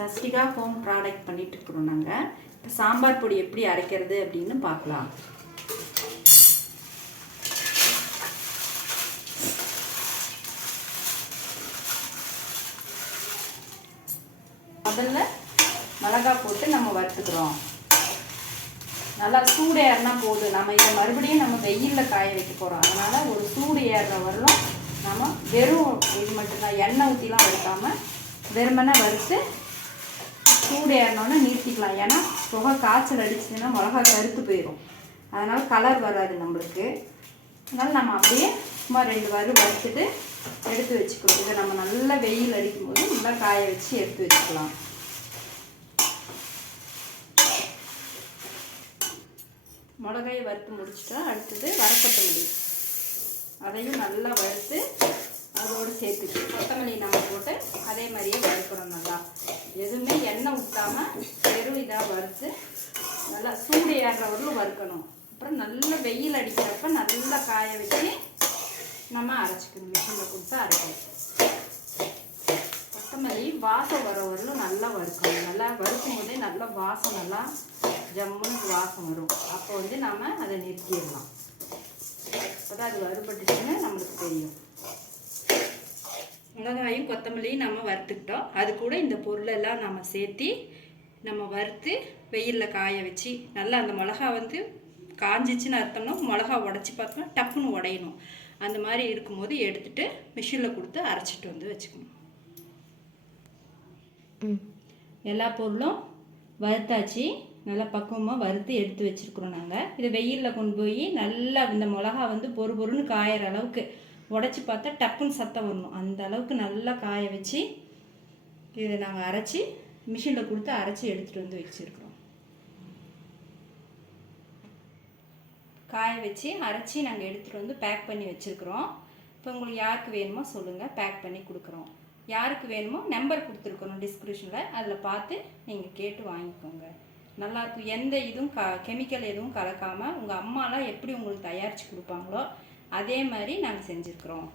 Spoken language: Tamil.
சஸ்டிகா ஹோம் ப்ராடக்ட் பண்ணிட்டு இருக்கிறோம் நாங்கள். இப்போ சாம்பார் பொடி எப்படி அரைக்கிறது அப்படின்னு பார்க்கலாம். முதல்ல மிளகாய் போட்டு நம்ம வறுத்துக்கிறோம். நல்லா சூடு ஏறினா போதும். நம்ம இதை மறுபடியும் நம்ம வெயிலில் காய வைக்க போகிறோம். அதனால் ஒரு சூடு ஏறுற வரலும் நம்ம வெறும் இது மட்டும்தான், எண்ணெய் ஊற்றிலாம் வறுக்காமல் வெறுமனே வறுத்து சூடு ஏறினோன்னு நிறுத்திக்கலாம். ஏன்னா புகை காய்ச்சல் அடிச்சுன்னா மிளகா கருத்து போயிடும். அதனால் கலர் வராது நம்மளுக்கு. அதனால் நம்ம அப்படியே சும்மா 2 வறுத்துட்டு எடுத்து வச்சுக்கணும். இதை நம்ம நல்லா வெயில் அடிக்கும் போது நல்லா காய வச்சு எடுத்து வச்சுக்கலாம். மிளகாயை வறுத்து முடிச்சுட்டா அடுத்தது வரக்கொத்தமல்லி, அதையும் நல்லா வறுத்து அதோடு சேர்த்துக்கு கொத்தமல்லி நம்ம போட்டு அதே மாதிரியே வறுக்கிறோம். நல்லா எதுவுமே எண்ணெய் ஊற்றாமல் வெறும் இதாக வறுத்து நல்லா சூடு ஏறுறவர்களும் வறுக்கணும். அப்புறம் நல்லா வெயில் அடிக்கிறப்ப நல்லா காய வச்சு நம்ம அரைச்சிக்கணும். மிஷினில் கொடுத்து அரைக்கணும். கொத்தமல்லி வாசம் வரவர்களும் நல்லா வறுக்கணும். நல்லா வறுக்கும் போதே நல்லா வாசம் நல்லா ஜம்முன்னு வாசம் வரும். அப்போ நாம் அதை நிறுத்திடலாம். அப்போதான் அது வறுபட்டுச்சுன்னு நம்மளுக்கு தெரியும். மிளகாயும் கொத்தமல்லியும் நம்ம வறுத்துக்கிட்டோம். அது கூட இந்த பொருளெல்லாம் நம்ம சேர்த்து நம்ம வறுத்து வெயிலில் காய வச்சு நல்லா அந்த மிளகா காஞ்சிச்சின்னு அர்த்தம்னா மிளகா உடச்சி பார்த்தோம்னா டப்புன்னு உடையணும். அந்த மாதிரி இருக்கும்போது எடுத்துகிட்டு மிஷினில் கொடுத்து அரைச்சிட்டு வச்சுக்கணும். எல்லா பொருளும் வறுத்தாச்சு. நல்லா பக்குவமாக வறுத்து எடுத்து வச்சுருக்குறோம் நாங்கள். இதை வெயிலில் கொண்டு போய் நல்லா இந்த மிளகா பொறு பொறுன்னு காயிற அளவுக்கு உடச்சி பார்த்தா டப்புன்னு சத்தம் வரணும். அந்த அளவுக்கு நல்லா காய வச்சு இதை நாங்கள் அரைச்சி மிஷினில் கொடுத்து அரைச்சி எடுத்துகிட்டு வச்சுருக்குறோம். காய வச்சு அரைச்சி நாங்கள் எடுத்துகிட்டு பேக் பண்ணி வச்சுருக்குறோம். இப்போ உங்களுக்கு யாருக்கு வேணுமோ சொல்லுங்கள், பேக் பண்ணி கொடுக்குறோம். யாருக்கு வேணுமோ நம்பர் கொடுத்துருக்குறோம் டிஸ்கிரிப்ஷனில், அதில் பார்த்து நீங்கள் கேட்டு வாங்கிக்கோங்க. நல்லாயிருக்கும். எந்த இதுவும் கெமிக்கல் எதுவும் கலக்காமல் உங்கள் அம்மாலாம் எப்படி உங்களுக்கு தயாரித்து கொடுப்பாங்களோ அதே மாதிரி நாங்கள் செஞ்சுருக்குறோம்.